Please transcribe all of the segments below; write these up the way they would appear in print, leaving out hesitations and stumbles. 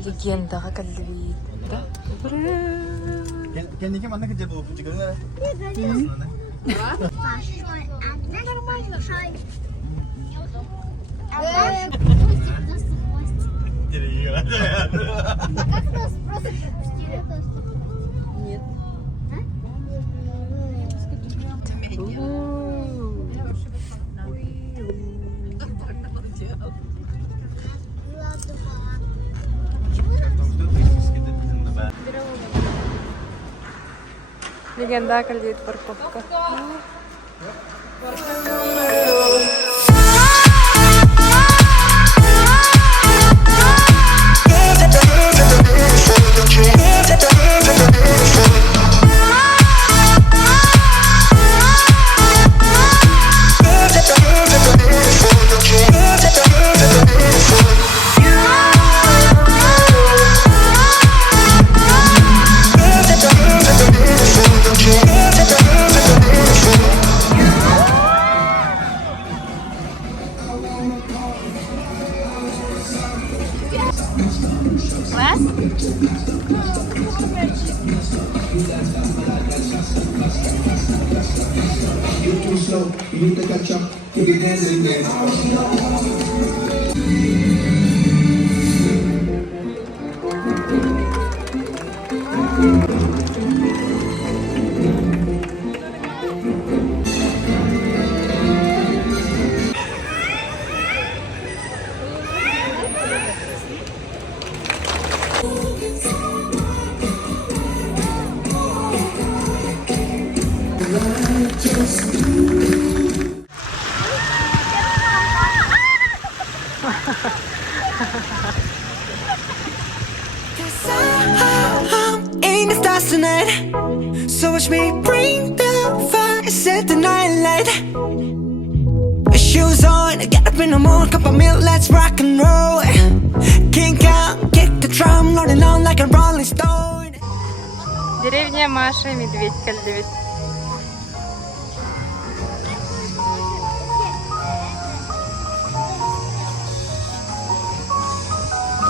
Легендаға кәлдібейді. Да? Kendine mana kerja bu juga nggak? Jadi gimana ya? Как нас просто пропустили? Нет. Легенда кәлдейді парковка. You need to catch up, you be dancing again. In the stars tonight, so watch me bring the fire, set the night light. Shoes on, get up in the morning, cup of milk, let's rock and roll. Kink out, kick the drum, rolling on like a rolling stone. Деревня Маша и медведь кәлдебейді.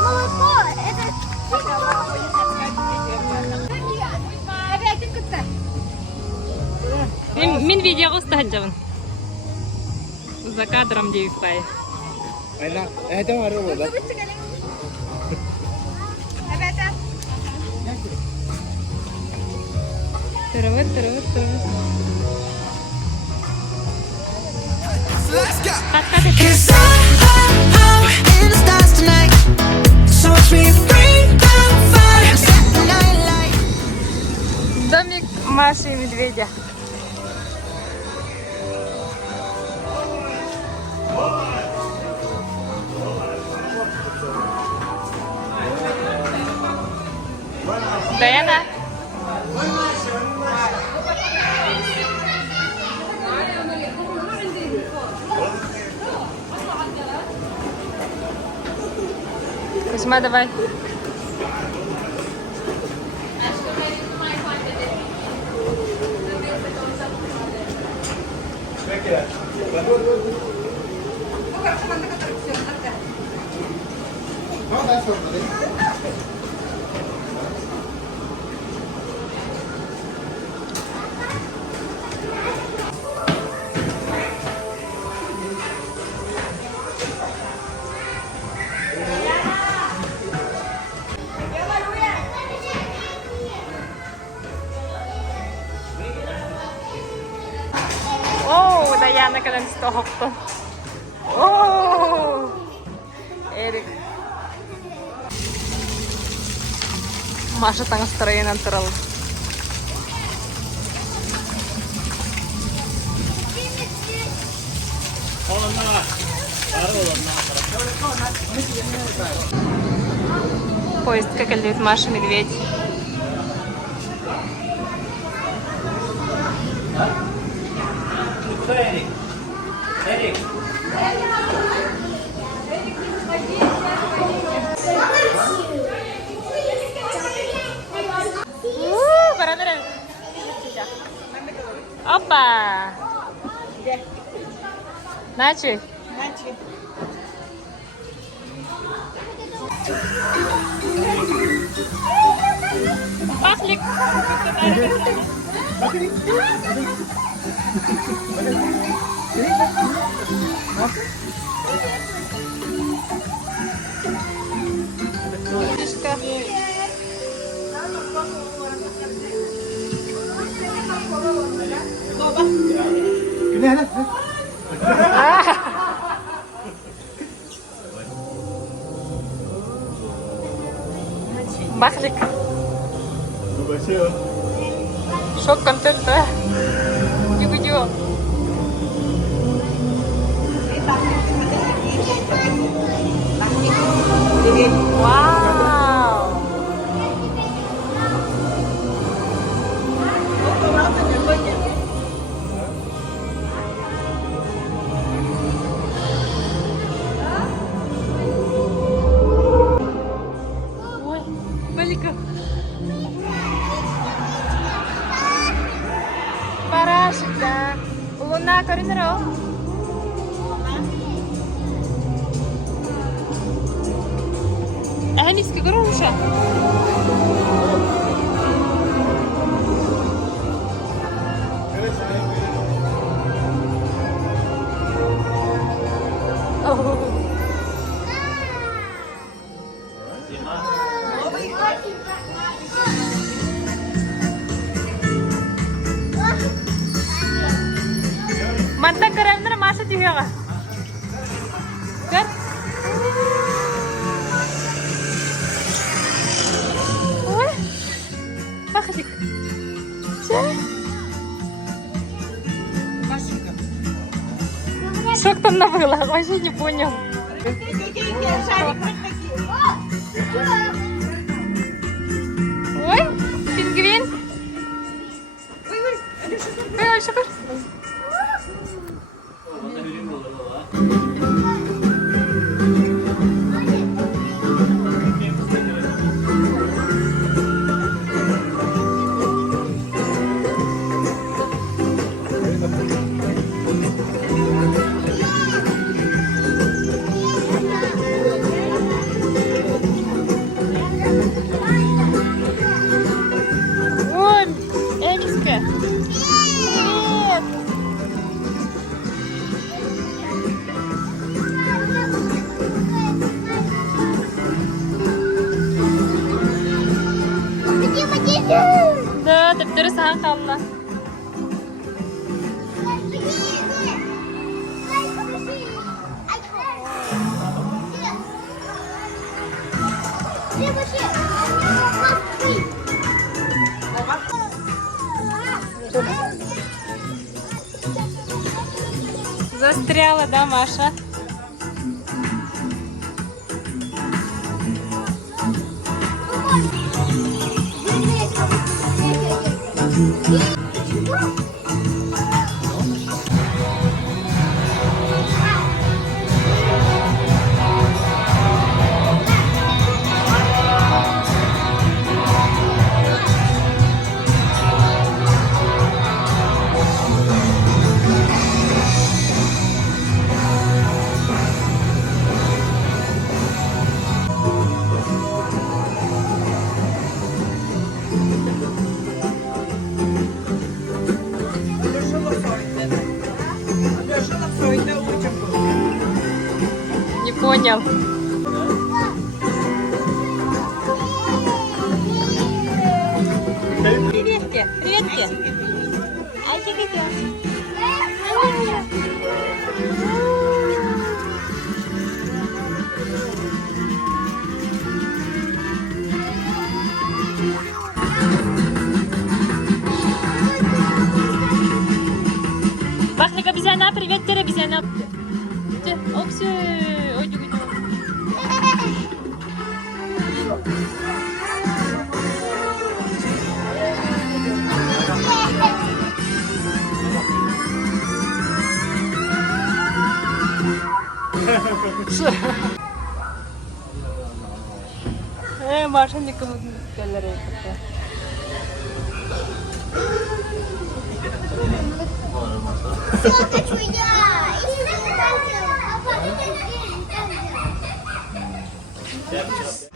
Молоко! Это... Опять кытта. Мен видеоға ұстаған жауын. За кадром дейіппай. Это мaro да? Тұрывыр. Let's go. Қат-қат. 'Cause I'm in the stars tonight, so watch me bring the fire, set the night light. Домик Маши и медведя. Даяна. Кузьма, давай. О, Даяна къде с того. О, Ерик. Маша там настроена турал. Поезд, как летит Маша медведь. Эрик. Опа! Начи. Пахлик. Мишка. Пахлик. Шок-контент, да? Не видео. Вау! Ой, Малика. Парашют, да. Луна, коридор. Аниская громче. Mantap keren bener masuk juga kah? Kan? Ой, пахлик. Что там набыла? Вообще не понял. Ой, пингвин. Ой, шоколад. Вон, Эниская. Привет. Да, тепер сам қалла. Застряла, да, Маша? Не понял. Приветки, приветки. Ай, ты Пахлик обезьяна, привет, теперь обезьяна. Окси, ой, не видела. Маша никому не галерея. Все, хочу я. И папа,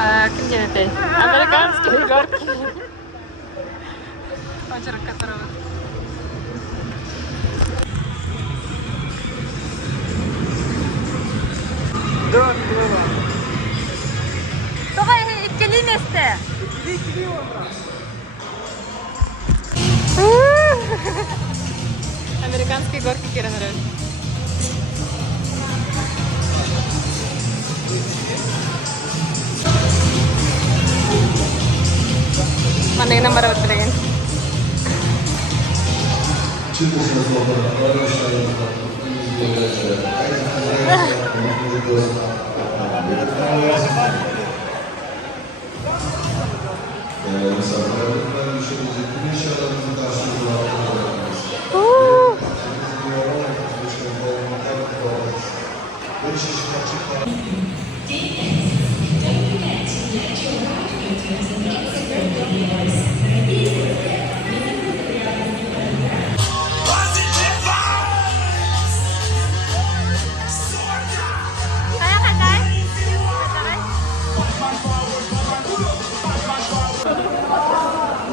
Ким денетей? Американский горки. Очерк которого. Давай, иккили месте. Американские горки Кира нравятся. Mana yang nomor berapa lagi?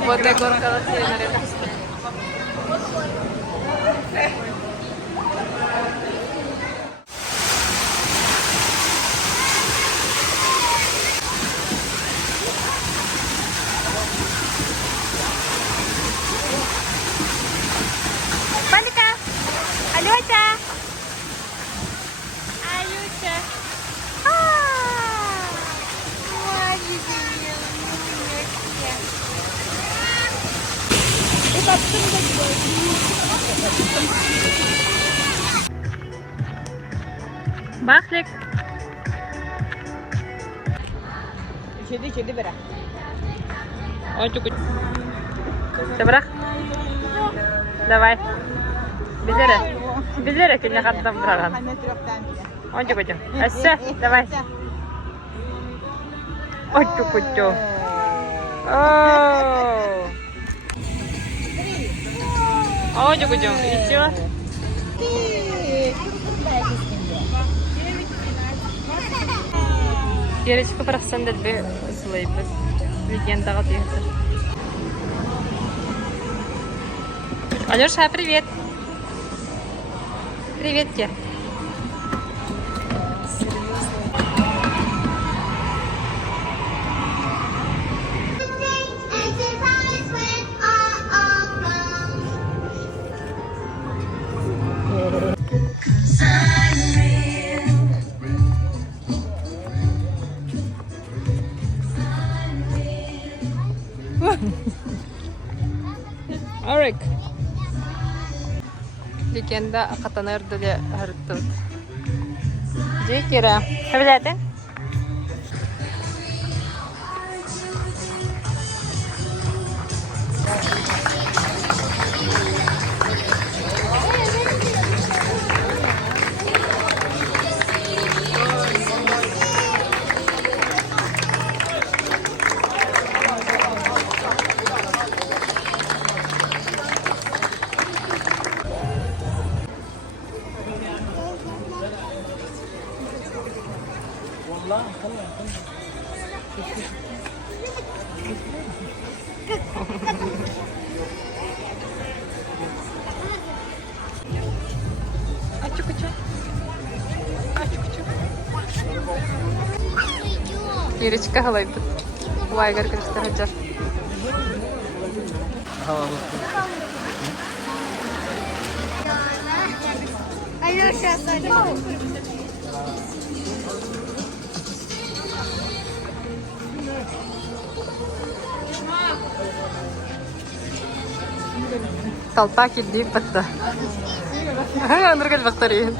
Вот и горка наряда. Паника! Алёся! Алёся! Бахлик. İçeride bırak. Ой, чукуть. Бırak. Давай. Bizlere kendine kattan bırakalım. Ой, чукуть. Aşağı. Давай. Ой, чукуть. Ой, чукуть. Еще. Кирочка бұрақсан дәлбе ұсылайбыз. Легендаға дейсір. Алёша, привет! Привет тебе! Арик. Легенда катаныр деле харыттыт. Жекера. Хабилатын? Кирочка халайбыт. Вайгар кырыштырачар. Алёша, салют! Толпа киддип батта. Аныргал бактарыйын.